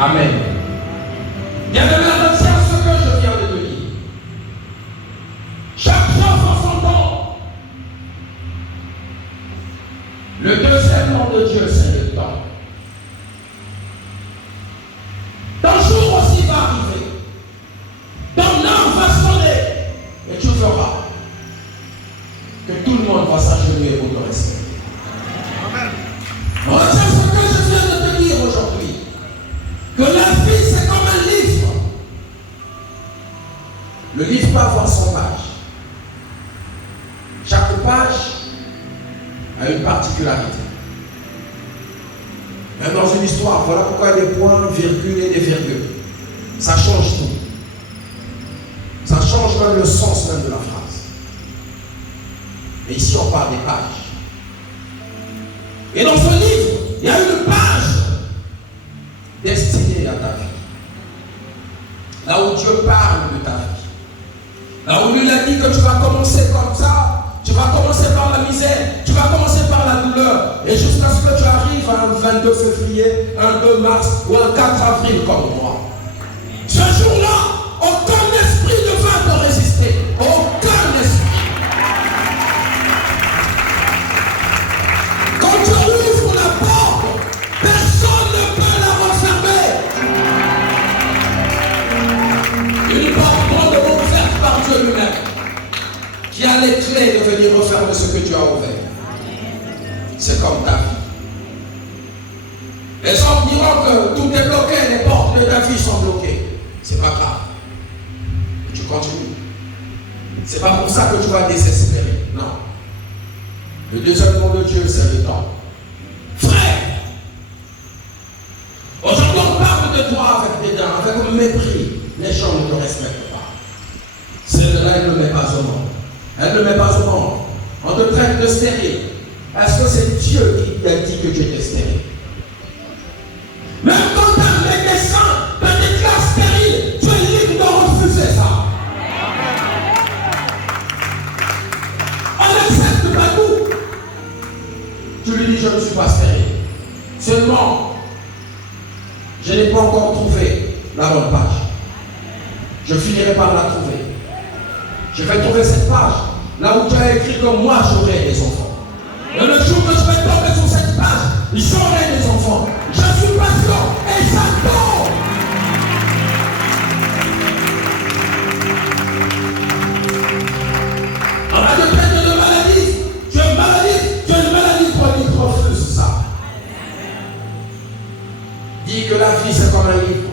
Amen. Bien-aimé, retiens ce que je viens de te dire. Chaque chose en son temps. Le deuxième nom de Dieu, c'est le temps. Ton jour aussi va arriver. Ton âme va sonner. Et tu verras que tout le monde va s'agenouiller pour te respecter. Amen. Retiens ce que je viens de te dire aujourd'hui. Que la vie, c'est comme un livre. Le livre peut avoir 100 pages. Chaque page a une particularité. Même dans une histoire, voilà pourquoi il y a des points, virgules et des virgules. Ça change tout. Ça change même le sens même de la phrase. Et ici, on parle des pages. Et dans ce livre, il y a une page destinée à ta vie. Là où Dieu parle de ta vie. Là où lui a dit que tu vas commencer comme ça, tu vas commencer par la misère, tu vas commencer par la douleur, et jusqu'à ce que tu arrives à un 22 février, un 2 mars ou un 4 avril comme moi. Ce jour-là, aucun esprit ne va te résister. Aucun esprit. Quand tu ouvres la porte, personne ne peut la refermer. Une porte grandement ouverte par Dieu lui-même, qui a les clés de venir refermer ce que tu as ouvert. C'est comme ta vie. Les gens diront que tout est bloqué, les portes de ta vie sont bloquées. C'est pas grave. Tu continues. C'est pas pour ça que tu vas désespérer. Non. Le deuxième nom de Dieu, c'est le temps. Frère, aujourd'hui on parle de toi avec des dents, avec mépris. Les gens ne te respectent pas. Celle-là, elle ne met pas au monde. Elle ne met pas au monde. On te traite de stérile. Est-ce que c'est Dieu qui t'a dit que tu étais stérile? Même quand un médecin te déclare stérile, tu es libre de refuser ça. On n'accepte pas tout. Tu lui dis, je ne suis pas stérile. Seulement, je n'ai pas encore trouvé la bonne page. Je finirai par la trouver. Je vais trouver cette page, là où tu as écrit que moi j'aurai des enfants. Et le jour que je vais tomber sur cette page, j'aurai des enfants. Je suis patient et j'attends. On va te traiter de maladie. Tu es maladie, tu as une maladie chronique, refuse ça. Dis que la vie c'est comme un livre.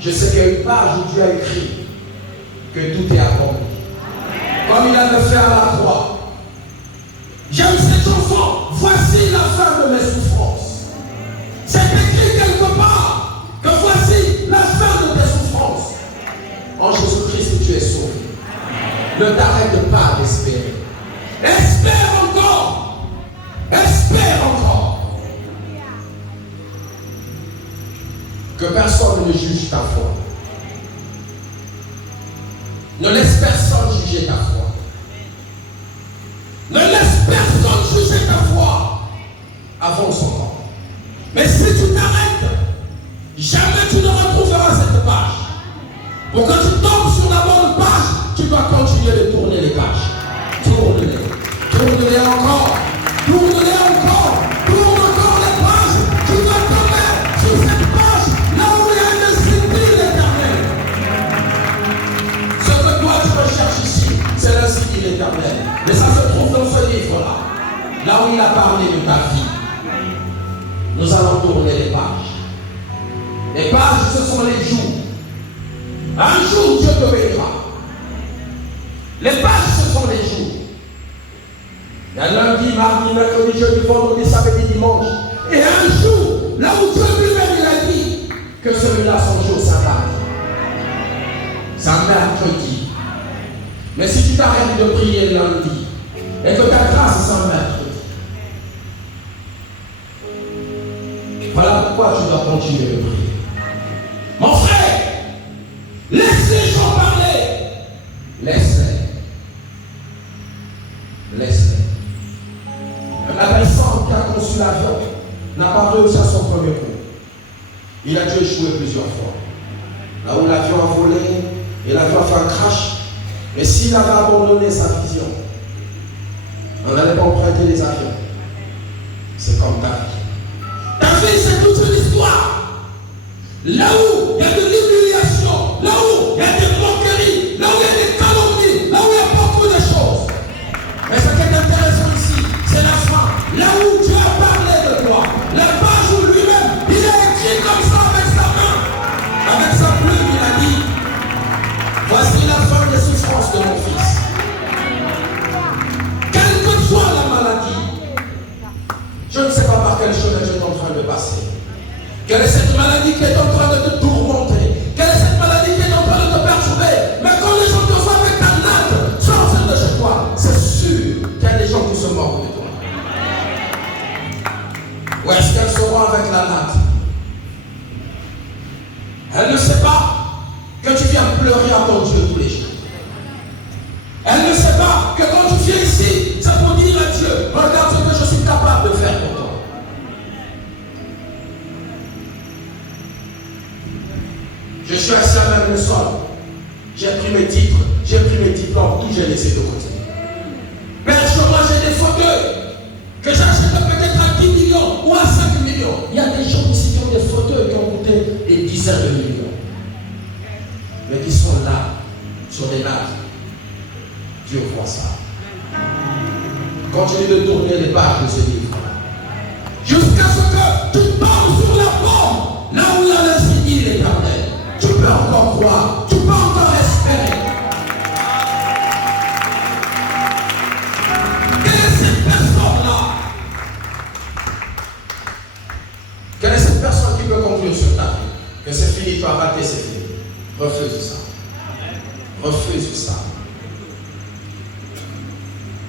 Je sais qu'il y a une page où Dieu a écrit que tout est accompli. Comme il a fait à la croix. J'aime cette chanson. Voici la fin de mes souffrances. C'est écrit quelque part que voici la fin de tes souffrances. En Jésus-Christ, tu es sauvé. Ne t'arrête pas d'espérer. Espère encore. Espère encore. Que personne ne juge ta foi. Ne laisse personne juger ta foi. Ne laisse personne juger ta foi avant son temps. Mais si tu t'arrêtes, jamais tu ne retrouveras cette page. Pour que tu tombes sur la bonne page, tu dois continuer de tourner les pages. Tourne-les. Tourne-les encore. Tourne-les encore. Tourne encore les pages. Tu dois tomber sur cette page là où il y a une cité éternelle. Ce que toi tu recherches ici, c'est la cité éternelle. Mais ça se trouve dans ce livre-là. Là où il a parlé de ta vie. Nous allons tourner les pages. Les pages, ce sont les jours. Un jour, Dieu te bénira. Les pages, ce sont les jours. Il y a lundi, mardi, mercredi, jeudi, vendredi, samedi, dimanche. Et un jour, là où Dieu lui-même il a dit que celui-là, son jour, ça va. Ça mercredi. Mais si tu t'arrêtes de prier lundi, et que ta grâce c'est un mercredi. Voilà pourquoi tu dois continuer de prier. Mon frère, laisse les gens parler. Laisse-les. Laisse-les. La personne qui a conçu l'avion n'a pas réussi à son premier coup. Il a dû échouer plusieurs fois. Là où l'avion a volé et l'avion a fait un crash. Mais s'il avait abandonné sa vision, on n'allait pas emprunter les avions. C'est comme David. David, c'est toute une histoire. Là où il y a de l'humiliation, là où il y a des moqueries, là où il y a des calomnies, là où il y a beaucoup de choses. Mais ce qui est intéressant ici, c'est la fin. Là où Dieu a parlé de toi, la page où lui-même, il a écrit comme ça avec sa main, avec sa plume, il a dit, voici la fin des souffrances de mon fils. Quelle que soit la maladie, je ne sais pas par quel chemin tu es en train de passer. Quelle est cette maladie qui est en train de te tourmenter? Quelle est cette maladie qui est en train de te perturber? Mais quand les gens te voient avec ta natte sortir de chez toi, c'est sûr qu'il y a des gens qui se moquent de toi. Ou est-ce qu'elles seront avec la natte? Elle ne sait pas que tu viens pleurer à ton Dieu tous les jours. Elle ne sait pas que quand tu viens ici, c'est pour dire à Dieu, regarde ce que je suis capable de faire pour toi. Je suis assis à même le sol. J'ai pris mes titres, j'ai pris mes diplômes, tout j'ai laissé de côté. Père, moi j'ai des fauteuils que j'achète peut-être à 10 millions ou à 5 millions. Il y a des gens ici qui ont des fauteuils qui ont coûté des dizaines de millions. Mais qui sont là, sur les nattes. Dieu voit ça. Continue de tourner les pages de ce livre. Jusqu'à ce que tu tombes sur la porte, là où il y a l'insigne l'Éternel. Tu peux encore croire, tu peux encore espérer. Quelle est cette personne-là? Quelle est cette personne qui peut conclure sur ta vie? Que c'est fini, tu as raté, c'est fini. Refuse ça. Refuse ça.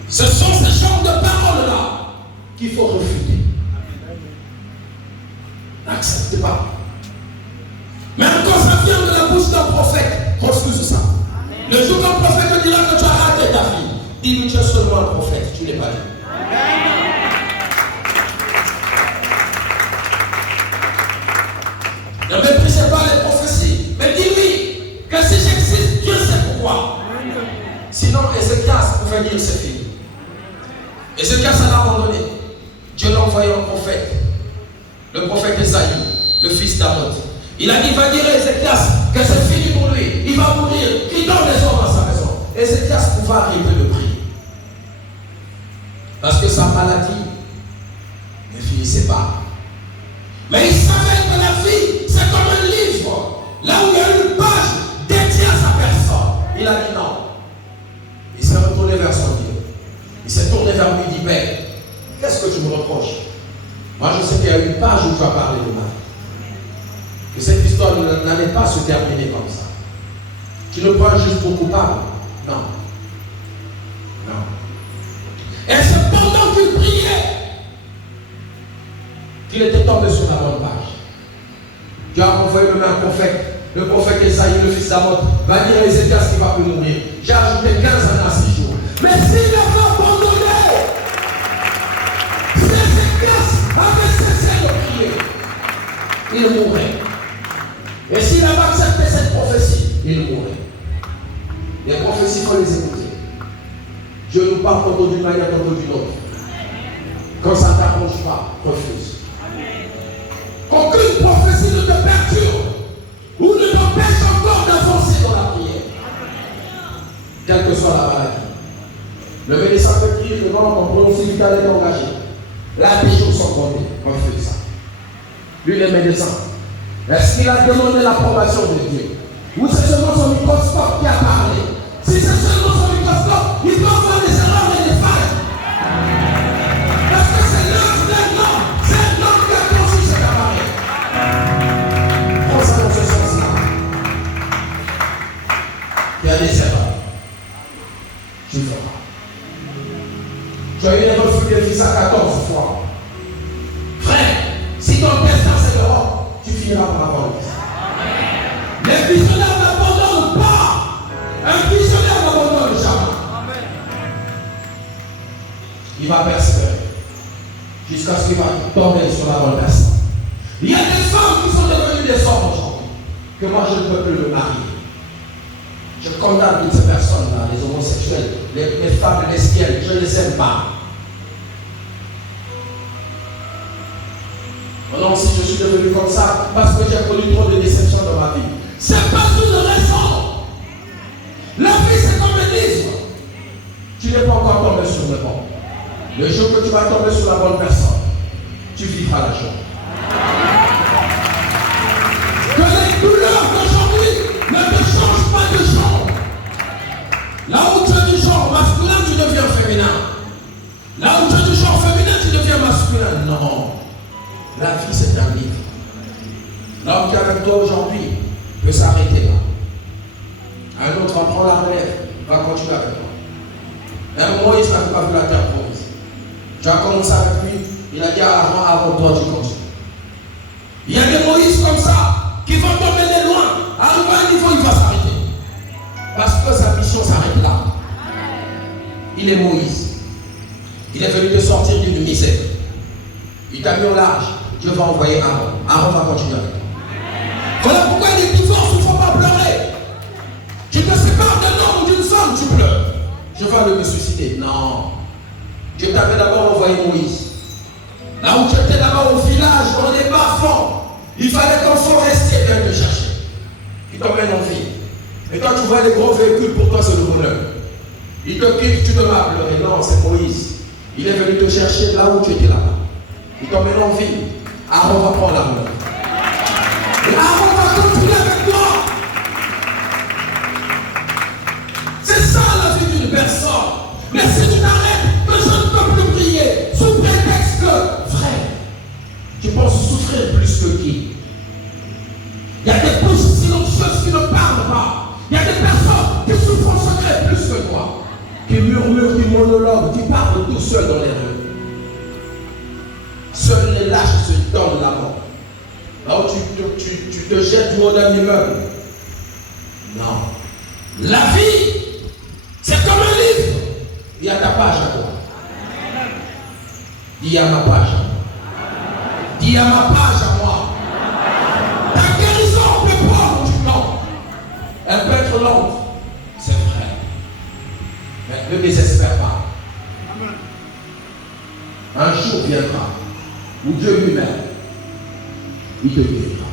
Ce sont ces genres de paroles-là qu'il faut refuser. N'accepte pas. Même quand ça vient de la bouche d'un prophète, refuse ça. Le jour qu'un prophète te dira que tu as raté ta vie, dis-lui tu es seulement un prophète, tu n'es pas Dieu. Ne méprisez pas les prophéties, mais dis-lui que si j'existe, Dieu sait pourquoi. Sinon, Ézéchias pouvait dire c'est fini. Ézéchias l'a abandonné. Dieu l'a envoyé un prophète, le prophète Esaïe, le fils d'Amoz. Il a dit, va dire à Ézéchias que c'est fini pour lui. Il va mourir. Il donne les hommes à sa maison. Ézéchias pouvait arrêter de prier. Parce que sa maladie ne finissait pas. Mais il savait que la vie, c'est comme un livre. Là où il y a une page dédiée à sa personne. Il a dit non. Il s'est retourné vers son Dieu. Il s'est tourné vers lui et dit, Père, qu'est-ce que tu me reproches? Moi, je sais qu'il y a une page où tu as parlé de ma vie. Que cette histoire n'allait pas se terminer comme ça. Tu ne prends juste pour coupable. Non. Non. Et c'est pendant qu'il priait qu'il était tombé sur la bonne page. Dieu a envoyé le prophète. Le prophète Esaïe, le fils d'Amoz, va dire à Ézéchias qu'il va plus mourir. J'ai ajouté 15 ans à 6 jours. Mais s'il avait abandonné, si Ézéchias avait cessé de prier, il mourrait. Et s'il avait accepté cette prophétie, il mourrait. Les prophéties, il faut les écouter. Dieu nous parle tantôt d'une manière, tantôt d'une autre. Quand ça ne t'arrange pas, refuse. Qu'aucune prophétie ne te perturbe ou ne t'empêche encore d'avancer dans la prière. Quelle que soit la maladie. Le médecin peut dire que non, mon pronostic vital est engagé. Là, des jours sont comptés. Refuse ça. Lui, les médecins. Est-ce qu'il a demandé l'approbation de Dieu? Ou c'est seulement son microscope qui a parlé? Si c'est seulement son microscope, il peut avoir des erreurs et des failles. Parce que c'est l'œuvre d'un homme. C'est l'homme qui a conçu cet appareil. Prends ça dans ce sens-là. Il y a des erreurs. Tu ne feras pas. Tu as eu des refus de fils à 14 fois. Frère, si ton destin c'est l'Europe, tu finiras par avoir le destin. Les visionnaires n'abandonnent pas. Un visionnaire n'abandonne jamais. Il va persévérer jusqu'à ce qu'il va tomber sur la bonne personne. Il y a des femmes qui sont devenues des que moi je ne peux plus me marier. Je condamne toutes ces personnes-là, les homosexuels, les femmes lesbiennes, je ne les aime pas. Non, si je suis devenu comme ça, parce que j'ai connu trop de déceptions dans ma vie. C'est pas une raison. La vie, c'est comme un livre. Tu n'es pas encore tombé sur le bon. Le jour que tu vas tomber sur la bonne personne, tu vivras la joie. Que les douleurs d'aujourd'hui ne te changent pas de genre. Là où tu es du genre masculin, tu deviens féminin. Là où tu es du genre féminin, tu deviens masculin. Non. La vie, c'est un livre. L'homme qui est avec toi aujourd'hui peut s'arrêter là. Un autre va prendre la relève, va continuer avec toi. Un Moïse n'a pas vu la terre promise. Tu as commencé avec lui, il a dit avant toi, tu continues. Il y a des Moïse comme ça qui vont t'emmener loin. Arrivé à un niveau, il va s'arrêter. Parce que sa mission s'arrête là. Il est Moïse. Il est venu te sortir d'une misère. Il t'a mis au large. Dieu va envoyer Aaron. Aaron va continuer avec toi. Voilà pourquoi les divorces ne faut pas pleurer. Tu te sépares d'un homme ou d'une femme, tu pleures. Je vais me suicider. Non. Dieu t'avait d'abord envoyé Moïse. Là où tu étais d'abord au village, dans les bas-fonds, il fallait qu'un forestier vienne te chercher. Il t'emmène en vie. Et quand tu vois les gros véhicules, pour toi c'est le bonheur. Il te quitte, tu te mets à pleurer. Non, c'est Moïse. Il est venu te chercher là où tu étais là-bas. Il t'emmène en vie. Aaron va prendre la relève. Et Aaron va continuer avec toi. C'est ça la vie d'une personne. Mais si tu t'arrêtes, que je ne peux plus prier, sous prétexte que, frère, tu penses souffrir plus que qui? Il y a des bouches silencieuses qui ne parlent pas. Il y a des personnes qui souffrent en secret plus que toi, qui murmurent, qui monologuent, qui parlent tout seuls dans les rues. Seuls les lâches se donnent la mort. Là où tu te jettes du haut d'un immeuble. Non. La vie, c'est comme un livre. Il y a ta page à toi. Il y a ma page à moi. Il y a ma page à moi. Ta guérison peut prendre du temps. Elle peut être lente. C'est vrai. Mais ne désespère pas. Un jour viendra où Dieu lui-même, il te guérira.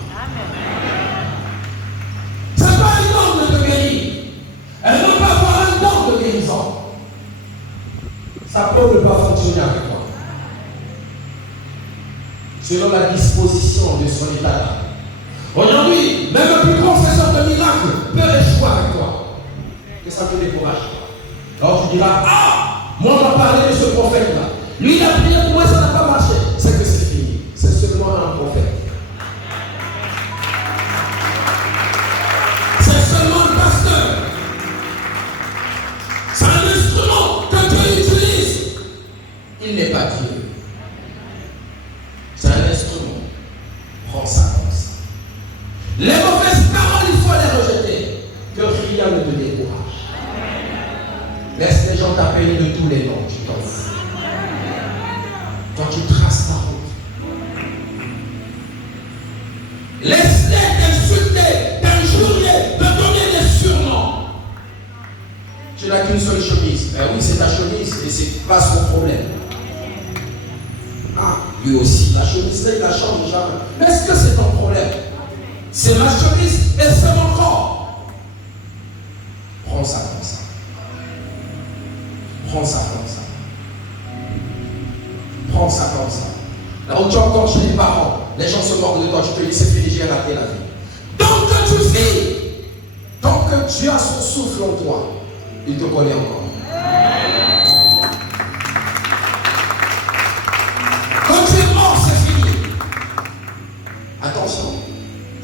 Ce n'est pas une ordre de te guérir. Elle ne peut pas avoir un don de guérison. Ça peut ne pas fonctionner avec toi. Selon la disposition de son état d'âme. Aujourd'hui, même le plus grand faiseur de miracles peut échouer avec toi. Que ça te décourage. Alors tu diras, moi on m'a parlé de ce prophète-là. Lui il a prié pour moi, ça n'a pas marché. C'est que c'est fini. C'est seulement un prophète. C'est seulement un pasteur. C'est un instrument que Dieu utilise. Il n'est pas Dieu. C'est un instrument. Prends ça comme ça. Les mauvaises paroles, il faut les rejeter. Que rien ne te décourage. Laisse les gens t'appeler de tous les noms. Tu t'en fous. Quand tu traces ta route. Laisse-les t'insulter, t'injurier, te donner des surnoms. Tu n'as qu'une seule chemise. Ben oui, c'est ta chemise et c'est pas son problème. Lui aussi, la chemise, là, il la change jamais. Mais est-ce que c'est ton problème? C'est ma chemise et c'est mon corps. Prends ça comme ça. Prends ça comme ça. Prends ça comme ça. Là où tu es encore chez les parents, les gens se moquent de toi, tu te dis c'est fini, j'ai raté la vie. Tant que tu vis, tant que tu as son souffle en toi, il te connaît encore. Quand tu es mort, c'est fini. Attention,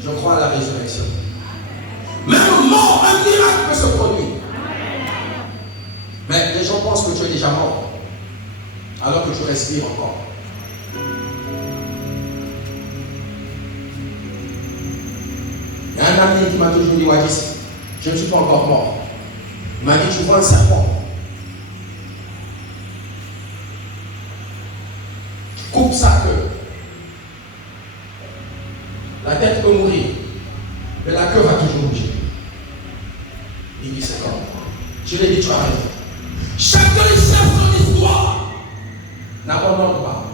je crois à la résurrection. Même mort, un miracle peut se produire. Mais les gens pensent que tu es déjà mort, alors que tu respires encore. Il y a un ami qui m'a toujours dit, Wadis, je ne suis pas encore mort. Il m'a dit, tu vois un serpent. Tu coupes sa queue. La tête peut mourir. Mais la queue va toujours bouger. Il dit c'est comme. Je l'ai dit, tu as raison. Chacun cherche son histoire. N'abandonne pas.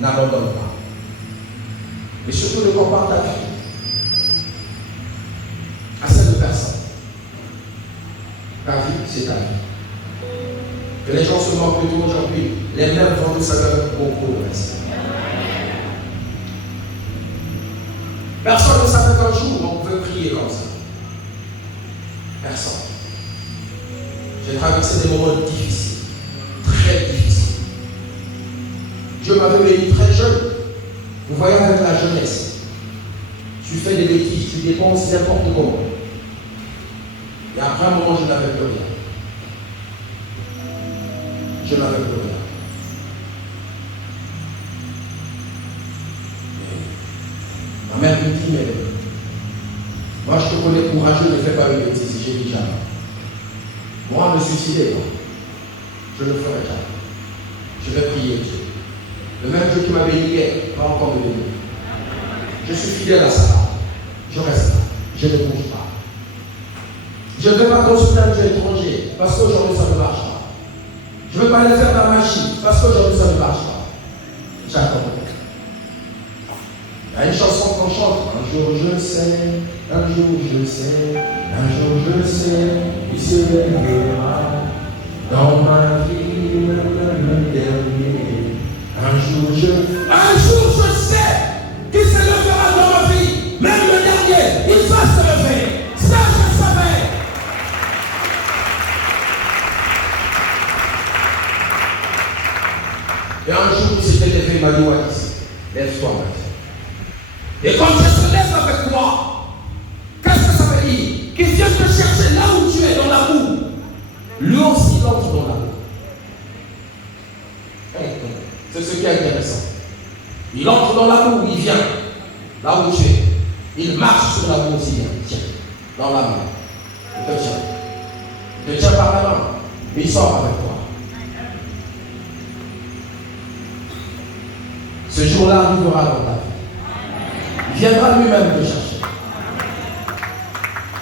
N'abandonne pas. Et surtout ne compare ta vie à celle de personne. Ta vie, c'est ta vie. Que les gens se moquent de toi aujourd'hui, les mêmes vont te saluer avec beaucoup de respect. Personne ne savait qu'un jour on pouvait prier comme ça. Personne. J'ai traversé des moments difficiles, très difficiles. Dieu m'avait béni très jeune. Vous voyez avec la jeunesse, tu fais des bêtises, tu dépenses n'importe comment. Et après un moment, je n'avais plus rien. Je n'avais plus rien. Ma mère me dit, mais moi je te connais courageux, ne fais pas une bêtise. J'ai dit jamais. Moi, me suicider, non. Je ne le ferai jamais. Je vais prier Dieu. Le même Dieu qui m'a béni hier, va encore me bénir. Je suis fidèle à ça. Je reste là. Je ne bouge pas. Je ne vais pas consulter un Dieu étranger parce qu'aujourd'hui ça ne marche pas. Je ne vais pas aller faire la magie parce qu'aujourd'hui ça ne marche pas. J'attends. Il y a une chanson qu'on chante. Un jour je sais, un jour je sais, un jour je sais, il se lèvera dans ma vie, le dernier. Un jour je sais qu'il se lèvera dans ma vie, même le dernier, il va se lever. Ça je savais. Et un jour il s'était levé, il m'a dit, lève-toi maintenant. Et quand Dieu se lève avec moi, qu'est-ce que ça veut dire? Qu'il vient te chercher là où tu es, dans l'amour. Lui aussi, il entre dans l'amour. C'est ce qui est intéressant. Il entre dans l'amour, il vient là où tu es. Il marche sur l'amour aussi bien. Tiens, dans l'amour. Il te tient. Il te tient par la main. Et il sort avec toi. Ce jour-là arrivera dans ta vie. Il viendra lui-même te chercher.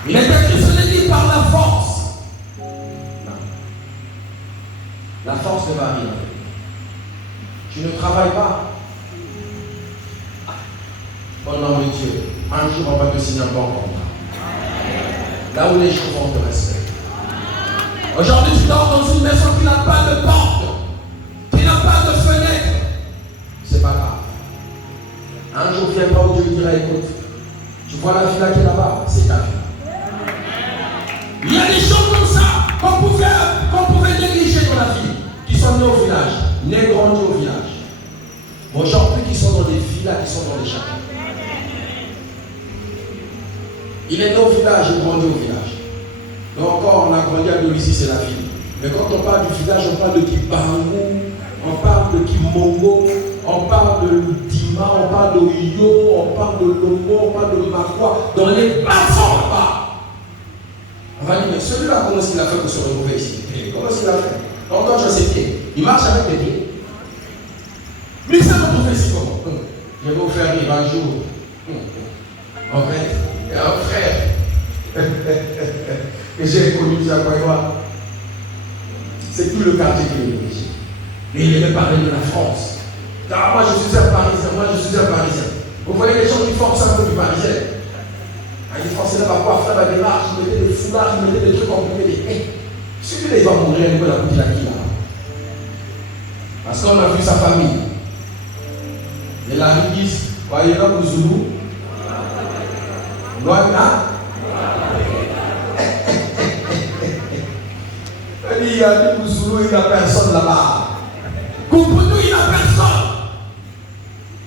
Il est écrit, ce n'est dit par la force. Non. La force ne va rien. Tu ne travailles pas. Au nom de Dieu, un jour on va te signer un bon contrat. Là où les gens vont te respecter. Aujourd'hui, tu dors dans une maison qui n'a pas de porte, qui n'a pas de fenêtre. C'est pas grave. Un jour viendra où Dieu dira, écoute, tu vois la villa qui est là-bas, c'est ta vie. Il y a des choses comme ça qu'on pouvait négliger dans la vie, qui sont nés au village, nés grandis au village. Aujourd'hui, qui sont dans des villas, qui sont dans des châteaux. Il est né au village, il grandit au village. Donc encore, on a grandi à Dolisie, c'est la ville. Mais quand on parle du village, on parle de Kibangu, on parle de Kimongo, on parle de Dima, on parle de Uyo, on parle de Longo, on parle de Makwa, dans les bas-fonds là-bas. On va dire, mais celui-là, comment est-ce qu'il a fait pour se retrouver ici? Comment est-ce qu'il a fait? Donc quand tu as ses pieds, il marche avec les pieds. Mais il s'est retrouvé ici comment? Je vais vous faire rire un jour. En fait, il y a un frère que j'ai connu à Kwaïwa. C'est tout le quartier qui est obligé. Et il aimait parler de la France. Ah, moi je suis un Parisien, moi je suis un Parisien. Vous voyez les gens qui forcent un peu du Parisien. Ah, les Français là-bas quoi faire la démarche, ils mettaient des foulards, ils mettaient des trucs compliqués. Hey, celui-là il va mourir, il va la boutique là. Parce qu'on a vu sa famille. Et la Rigis, voyez là pour Zoulou. Loana. Il y a du Zoulou, il n'y a personne là-bas. Koupounou, il n'y a personne.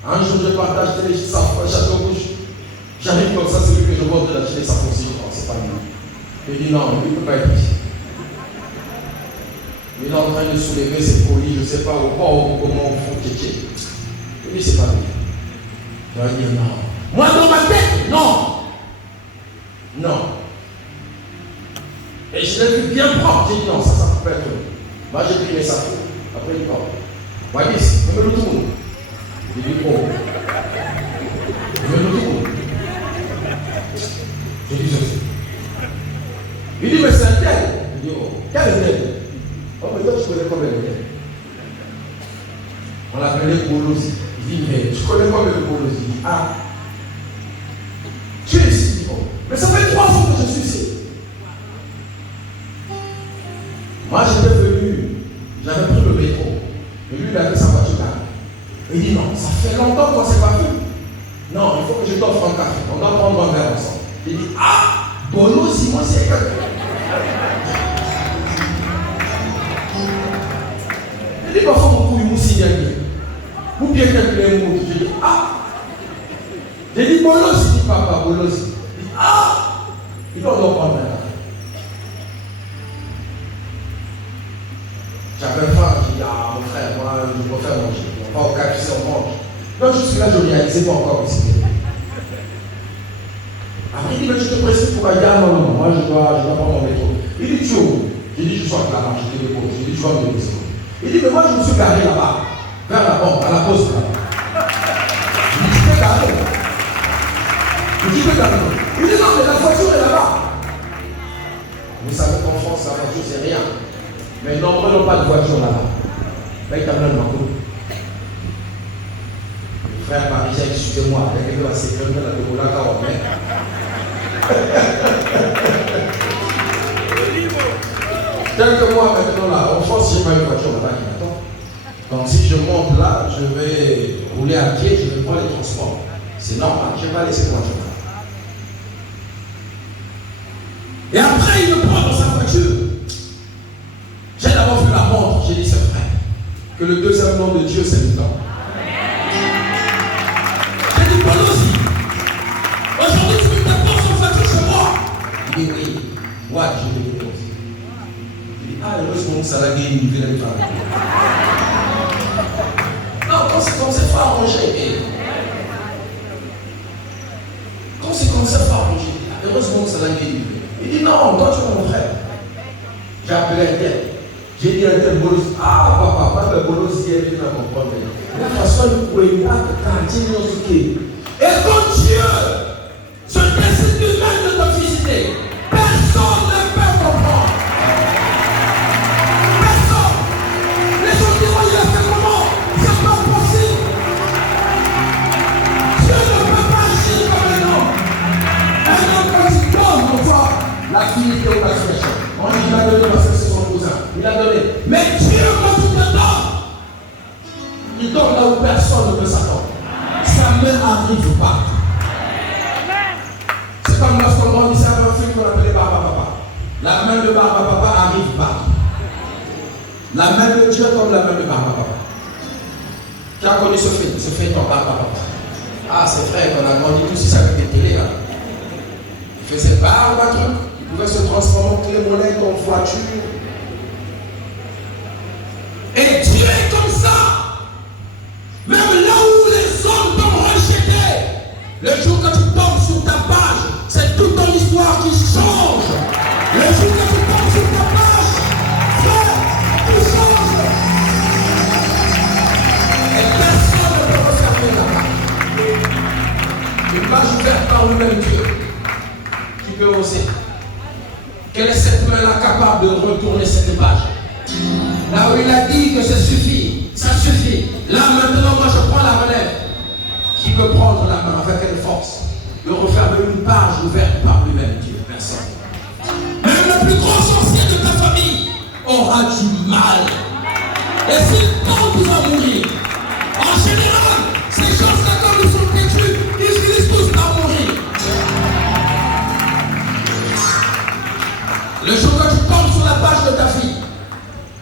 Un jour, je partage les château rouge. J'arrive comme ça, celui que je vois de la télé, ça fonctionne. C'est pas lui. Il dit non, il ne peut pas être ici. Il est en train de soulever ses colis, je ne sais pas au port ou comment on fait tchétché. Il dit c'est pas lui. Il va dire non. Moi, dans ma tête, non. Non. Et je l'ai vu bien propre. J'ai dit non, ça peut être. Moi, j'ai pris mes sacs. Après, il dit bon. Voyez, je me le tourne. Il dit oh. Je me le tourne. Je dis, je sais. Il dit, mais c'est un tel. Je dis, oh, quel est tel? Oh, mais toi, tu connais combien de tel? On l'appelait Bolosi. Il dit, mais tu connais combien de Bolosi? Il dit, ah, tu es ici. Oh. Mais ça fait 3 ans que je suis ici. Moi, j'étais venu, j'avais pris le métro. Et lui, il avait sa voiture là. Il dit, non, ça fait longtemps qu'on ne s'est pas vu. Non, il faut que je t'offre un café. On doit prendre un verre ensemble. Il dit, ah, Bolosi, moi, c'est quelqu'un. Il dit, parfois, mon couille, moussi, dernier. Ou bien quelqu'un mots. Je dis, ah. J'ai dit, Bolosi, il dit, papa, Bolosi. Il dit, ah. Il doit prendre un verre. J'avais faim, j'ai dit, ah mon frère, moi je préfère manger. On va au KFC, on mange. Donc je suis là, je ne réalisais pas encore ici. Après il dit, mais tu te précises pour aller. Ah non, non, moi je dois prendre mon métro. Il dit, tu es où? J'ai dit, je suis en là-bas, je te dépose. J'ai dit, tu vas me déposer. Il dit, mais moi je me suis garé là-bas, vers la banque, à la poste là-bas. Je dis, tu peux garer. Il dit, tu peux garer. Il dit, non, mais la voiture est là-bas. Vous savez qu'en France, la voiture c'est rien. Mais nombreux n'ont pas de voiture là-bas. Là, il t'amène dans le coup. Le frère parisien, excusez-moi, avec la sécurité de la Togola, quand on met. Tel que moi, maintenant, là, en France, j'ai pas une voiture là-bas qui m'attend. Donc, si je monte là, je vais rouler à pied, je vais prendre les transports. C'est normal, je ne vais pas laisser la voiture là. Et après, il me prend dans sa voiture. J'ai d'abord vu la montre, j'ai dit c'est vrai. Que le deuxième nom de Dieu, c'est le temps. J'ai dit, Bolosi, aujourd'hui tu me déposes en voiture chez moi. Il dit oui, moi je te dépose. Il dit, ah, heureusement que ça l'a gagné, il vient de travailler. Non, quand c'est comme ça, il faut arranger. Quand c'est comme ça, il faut arranger. Heureusement que ça l'a gagné. Il dit, non, toi tu es mon frère. J'ai appelé un tel. J'ai dit à tel Bolosi, ah papa, le Bolosi est venu à comprendre. De toute façon, il pouvait pas quartier nos soucis. Et quand Dieu se décide lui-même de te visiter, personne ne peut comprendre. Personne. Les gens diront, il a fait comment? C'est pas possible. Dieu ne peut pas agir comme un homme. Un homme, quand il donne pour toi la finité ou la résurrection, on dit qu'il a donné parce que c'est son cousin. Il a donné. Mais Dieu, quand il te donne, il donne là où personne ne peut s'attendre. Sa main arrive pas. C'est comme lorsqu'on grandissait avec un film qu'on appelait Barba Papa. La main de Barba Papa arrive pas. La main de Dieu comme la main de Barba Papa. Qui a connu ce film en Barba Papa? Ah, c'est vrai qu'on a grandi tous ici avec des télés là. Il faisait Barba truc. Il pouvait se transformer en clé monnaie, en voiture. Et Dieu est comme ça. Même là où les hommes t'ont rejeté, le jour que tu tombes sur ta page, c'est toute ton histoire qui change. Le jour que tu tombes sur ta page, frère, tu changes. Et personne ne peut refermer la page. Une page ouverte par lui-même Dieu, qui peut oser. Quelle est cette main-là capable de retourner cette page? Là où il a dit que ça suffit, là maintenant moi je prends la relève. Qui peut prendre la main avec quelle force de refermer une page ouverte par lui-même Dieu? Personne. Même le plus grand sorcier de ta famille aura du mal. Et s'il tente à mourir, en général, ces gens-là comme ils sont têtus, ils finissent tous par mourir. Le jour que tu tombes sur la page de ta fille,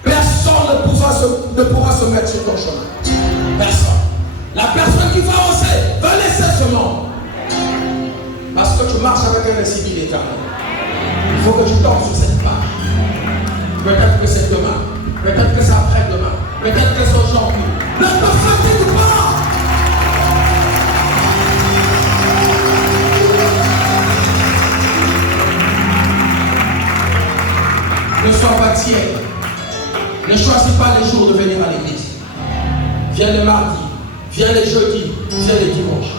personne ne pourra se mettre sur ton chemin. Personne. La personne qui va oser va laisser ce monde. Parce que tu marches avec un incivil éternel. Il faut que tu tombes sur cette page. Peut-être que c'est demain. Peut-être que c'est après-demain. Peut-être que c'est aujourd'hui. Ne te fatigue pas. Ne sois pas tiède. Ne choisis pas les jours de venir à l'église. Viens les mardis, viens les jeudis, viens les dimanches.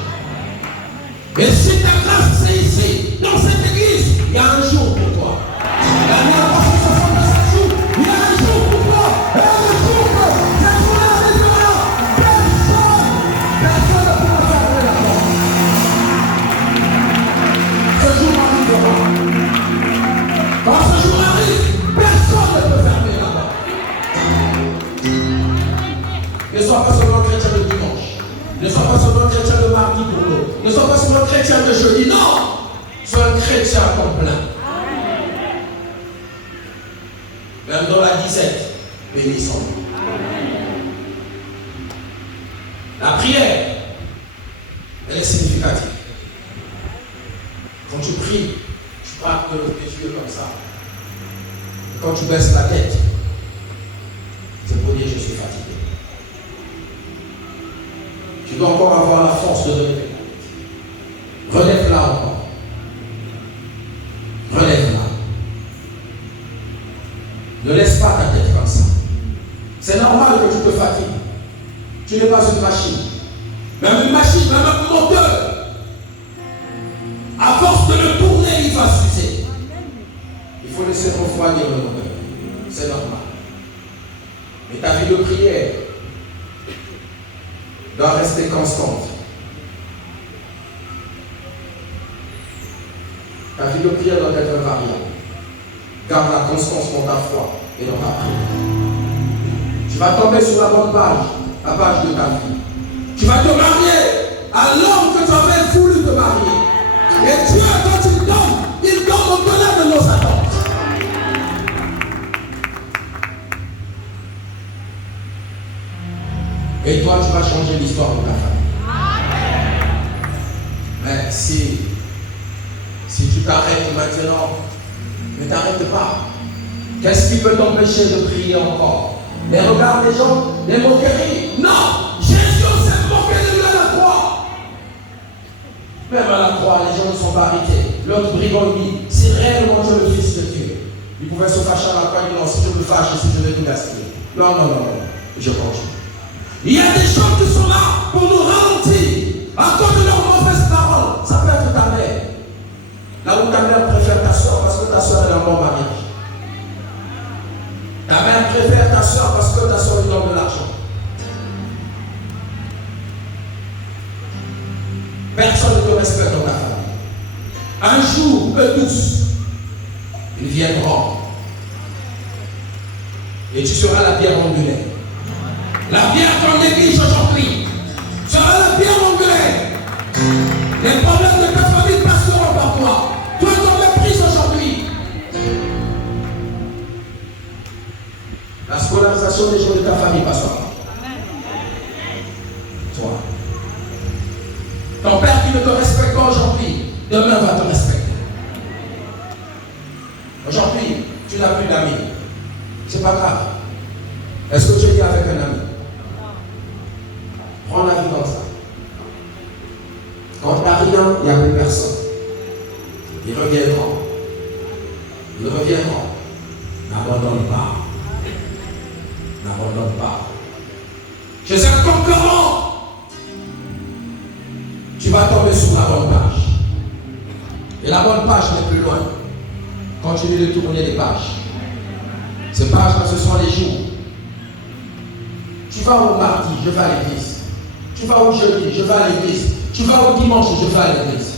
Et si ta grâce c'est ici, sois pas seulement chrétien de mardi pour nous. Ne sois pas seulement chrétien de jeudi. Non! Sois un chrétien complet. Même dans la 17, bénissons-nous. La prière, elle est significative. Quand tu pries, tu braques tes yeux comme ça. Et quand tu baisses la tête, c'est pour dire je suis fatigué. Tu dois encore avoir la force de relever. Relève-la encore. Relève-la. Ne laisse pas ta tête comme ça. C'est normal que tu te fatigues. Tu n'es pas une machine. Même une machine, même un moteur. À force de le tourner, il va s'user. Il faut laisser refroidir le moteur. C'est normal. Mais ta vie de prière doit rester constante. Ta vie de prière doit être variable. Garde la constance dans ta foi et dans ta prière. Tu vas tomber sur la bonne page, la page de ta vie. Tu vas te marier à l'homme que tu avais voulu te marier. Et Dieu, quand il donne au-delà de nos attentes. Et toi, tu vas changer l'histoire de ta famille. Mais si tu t'arrêtes maintenant, ne t'arrête pas. Qu'est-ce qui peut t'empêcher de prier encore? Mais regarde les gens, les moqueries. Non! Jésus s'est moqué de lui à la croix. Même à la croix, les gens ne sont pas arrêtés. L'autre brigand dit, si réellement tu es le Fils de Dieu, il pouvait se fâcher à la croix et dire, non, si je me fâche, si je vais tout gaspiller. Non, je continue. Il y a des gens qui sont là pour nous ralentir à cause de leurs mauvaises paroles. Ça peut être ta mère. Là où ta mère préfère ta soeur parce que ta soeur est un bon mariage. Ta mère préfère ta soeur parce que ta soeur lui donne de l'argent. Personne ne te respecte dans ta famille. Un jour, eux tous, ils viendront. Et tu seras la pierre angulaire. La pierre qu'on néglige aujourd'hui sera la pierre angulaire. Les problèmes de ta famille passeront par toi. Toi, tu es prise aujourd'hui. La scolarisation des gens de ta famille passera. Toi. Ton père qui ne te respecte pas aujourd'hui, demain va te respecter. Aujourd'hui, tu n'as plus d'amis. C'est pas grave. Est-ce que tu es avec un ami? Prends la vie comme ça. Quand tu n'as rien, il n'y a plus personne. Ils reviendront. Ils reviendront. N'abandonne pas. N'abandonne pas. Je suis un concurrent. Tu vas tomber sur la bonne page. Et la bonne page n'est plus loin. Continue de tourner les pages. Ces pages-là, ce sont les jours. Tu vas au mardi, je vais à l'église. Tu vas au jeudi, je vais à l'église. Tu vas au dimanche, je vais à l'église.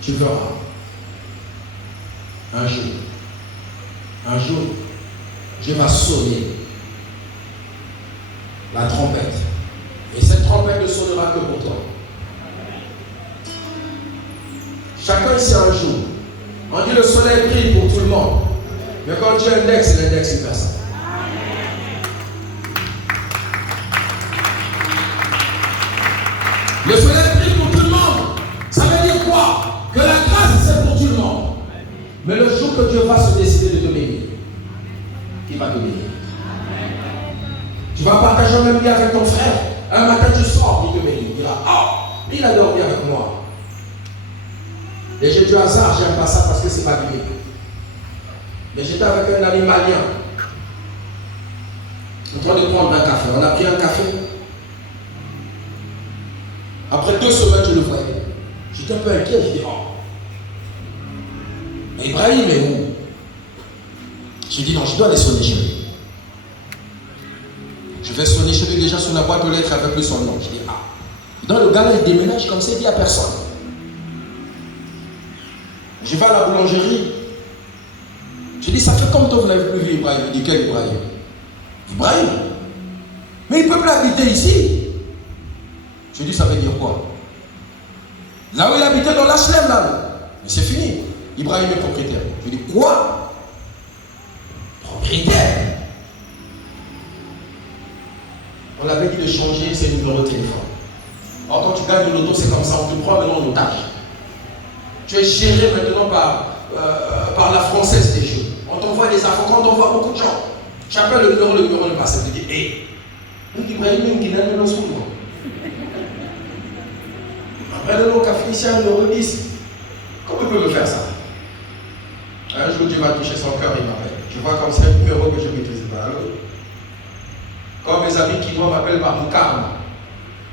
Tu verras. Un jour, je vais sonner la trompette. Et cette trompette ne sonnera que pour toi. Chacun ici un jour. On dit le soleil brille pour tout le monde. Mais quand Dieu indexe, il indexe une personne. Le soleil brille pour tout le monde. Ça veut dire quoi? Que la grâce c'est pour tout le monde. Mais le jour que Dieu va se décider de te bénir, il va te bénir. Tu vas partager un même lit avec ton frère. Un matin tu sors, il te bénit. Il dira, oh, il a dormi avec moi. Et j'ai du hasard, j'aime pas ça parce que c'est pas biblique. Mais j'étais avec un ami malien, en train de prendre un café. On a pris un café. Après 2 semaines, je le voyais. J'étais un peu inquiet, je dis, oh. Mais Ibrahim est où? Je dis, non, je dois aller sonner chez lui. Je vais sonner chez lui déjà sur la boîte aux lettres avec lui son nom. Je dis, ah. Dans le gars là, il déménage comme ça, il dit à personne. Je vais à la boulangerie. Je dis, ça fait combien de temps vous n'avez plus vu Ibrahim? Il dit, quel Ibrahim? Ibrahim? Mais il ne peut plus habiter ici. Je dis, ça veut dire quoi? Là où il habitait dans l'H&M, là. Mais c'est fini. Ibrahim est propriétaire. Je dis, quoi? Propriétaire? On avait dit de changer ses numéros de téléphone. Alors quand tu gagnes le loto, c'est comme ça, on te prend maintenant en otage. Tu es géré maintenant par la Française des Jeux. On t'envoie des infos, quand on t'envoie beaucoup de gens. Tu appelles le numéro ne passe pas. Tu dis, hé, Ibrahim, qui n'a pas son nom. Après le nom qui a fini ici à numéro 10. Comment il peut me faire ça? Un jour, Dieu va toucher son cœur, il m'appelle. Je vois comme c'est un numéro que je ne maîtrise pas. Comme mes amis qui m'appellent par mon Carme.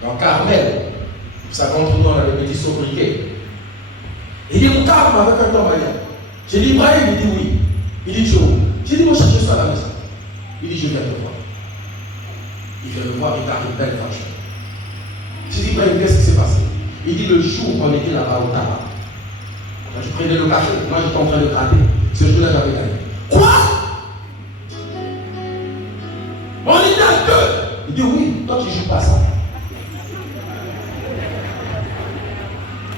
Dans Carmel. Vous savez, entre nous, on a des petits sobriquets. Il dit, mon Carme avec un temps moyen. J'ai dit, Ibrahim, il dit oui. Il dit, Joe. J'ai dit, mon cher, je suis à la maison. Il dit, je viens te voir. Il vient me voir, il garde une belle voiture. J'ai dit, Ibrahim, qu'est-ce qui s'est passé? Il dit, le jour où on était là-bas au tabac. Quand je prenais le café, moi j'étais en train de gratter. Ce jour-là, j'avais gagné. Quoi? On était à deux. Il dit, oui, toi tu ne joues pas ça.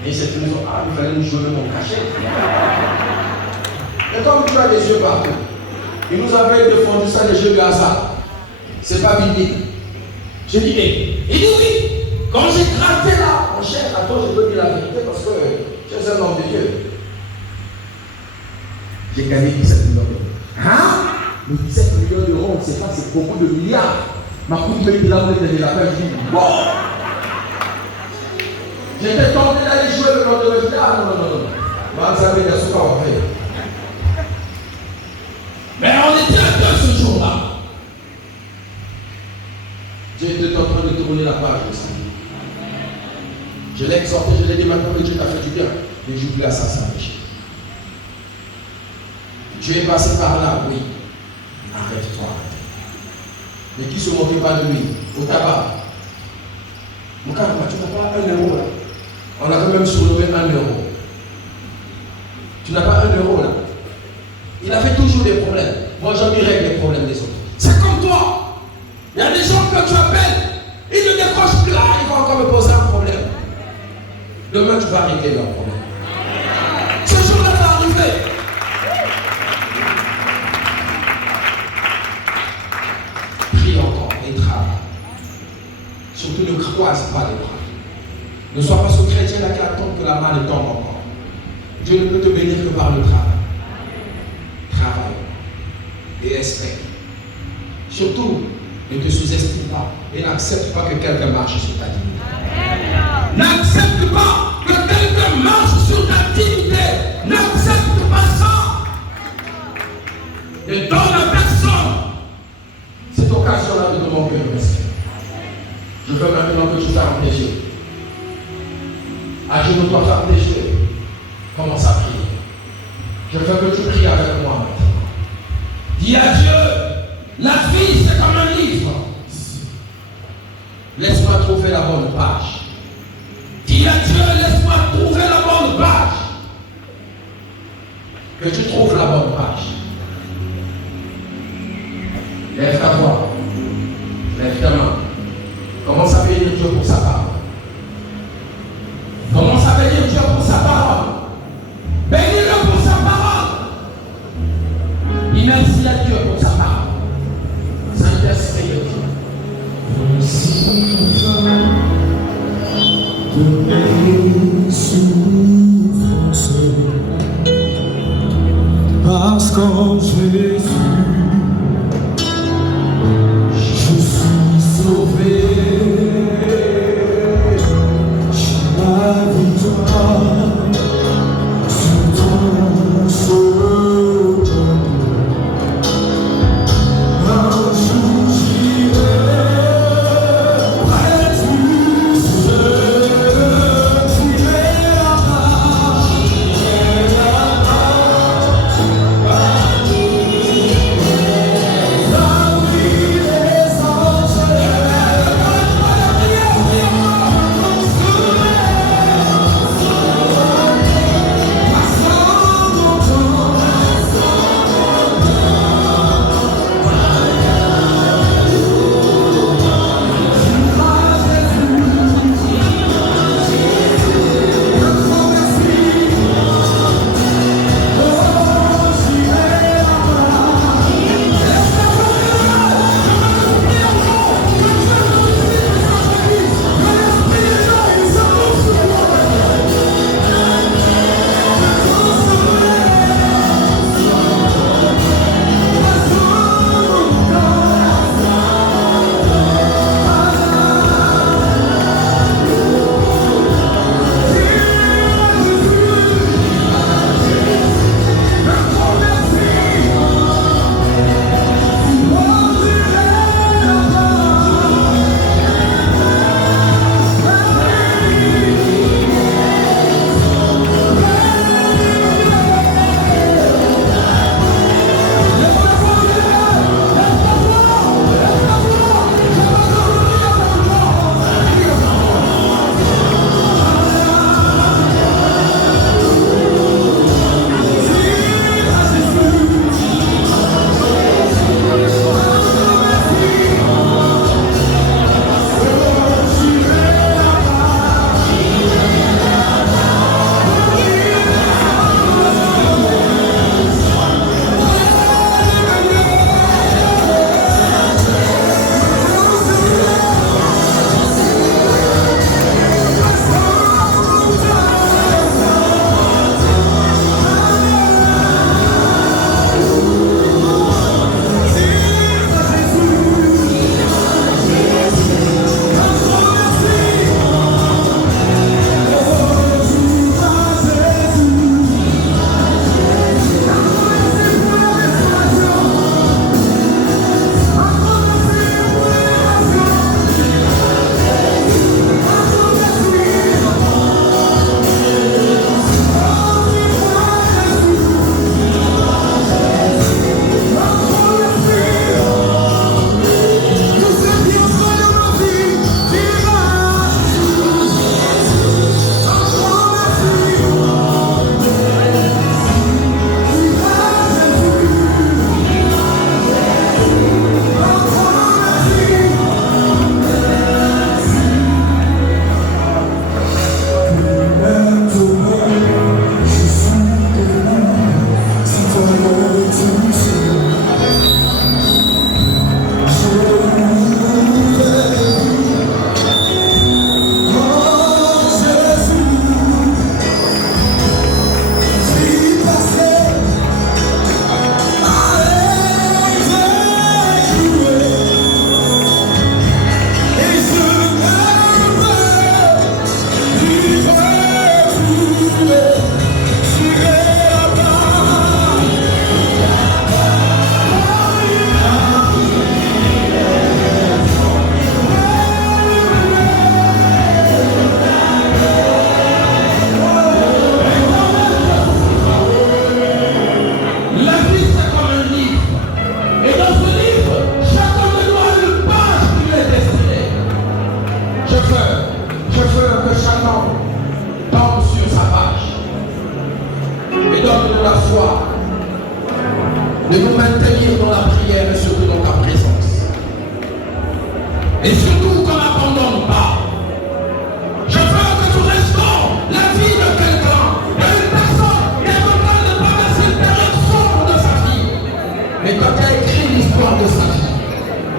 Et cette maison, ah, il fallait nous jouer mon cachet. Et comme tu as des yeux partout, il nous avait défendu ça des jeux de hasard. C'est pas biblique. J'ai dit, hé. Il dit oui. Quand j'ai gratté là, mon cher, attends, je peux dire la vérité parce que tu es un homme de Dieu. J'ai gagné 17 millions d'euros. Hein? Mais 17 millions d'euros, on ne sait pas, c'est beaucoup de milliards. Ma coupe me dit là, on est de la page, je dis, bon. J'étais tenté d'aller jouer le lendemain, je dis, ah non, non, non. Mais on était à deux ce jour-là. J'étais en train de tourner la page de ça. Je l'ai exhorté, je l'ai dit maintenant que Dieu t'a fait du bien. Mais j'oublie à ça, ça a péché. Tu es passé par là, oui. Arrête-toi. Mais qui se moque pas de lui? Au tabac. Mon gars, tu n'as pas 1 euro là. On a quand même surnommé 1 euro. Tu n'as pas 1 euro là. Il avait toujours des problèmes. Moi, j'en règle les problèmes des autres. C'est comme toi. Il y a des gens que tu appelles, ils ne décrochent plus. Ah, ils vont encore me poser un problème. Demain, tu vas régler leur problème. Ce jour-là va arriver. Prie encore et travaille. Surtout ne croise pas les bras. Ne sois pas ce chrétien-là qui attend que la main ne tombe encore. Dieu ne peut te bénir que par le travail. Travaille et espère. Surtout, ne te sous-estime pas et n'accepte pas que quelqu'un marche sur ta dignité. N'accepte pas que quelqu'un marche sur ta dignité. N'accepte pas ça. Ne donne à personne cette occasion-là de demander le respect. Je veux maintenant que tu fermes tes yeux. Agenouille-toi, ferme tes yeux. Commence à prier. Je veux que tu pries avec moi maintenant. Dis à Dieu, la vie c'est comme un livre. Laisse-moi trouver la bonne page. Dis à Dieu, laisse-moi trouver la bonne page. Que tu trouves la bonne page. Lève ta voix. Lève ta main. Commence à bénir Dieu pour sa parole. Commence à bénir Dieu pour sa parole. Bénis-le pour sa parole. Dis merci à Dieu pour sa parole. Saint-Esprit de Dieu. De mes souffrances, parce qu'en Jésus, je suis sauvé. J'ai la victoire sur ton chemin. Un jour j'irai près du ciel, j'irai là-bas, là où les anges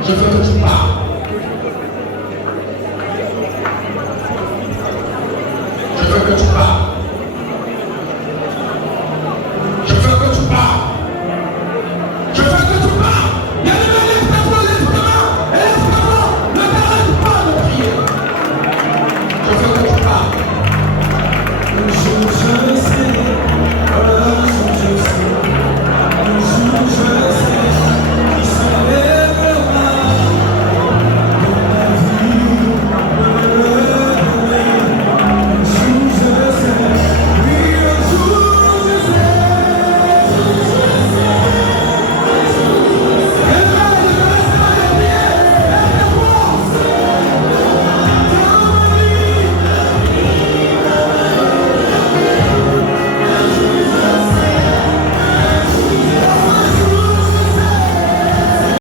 Je veux que tu parles. Je veux que tu parles.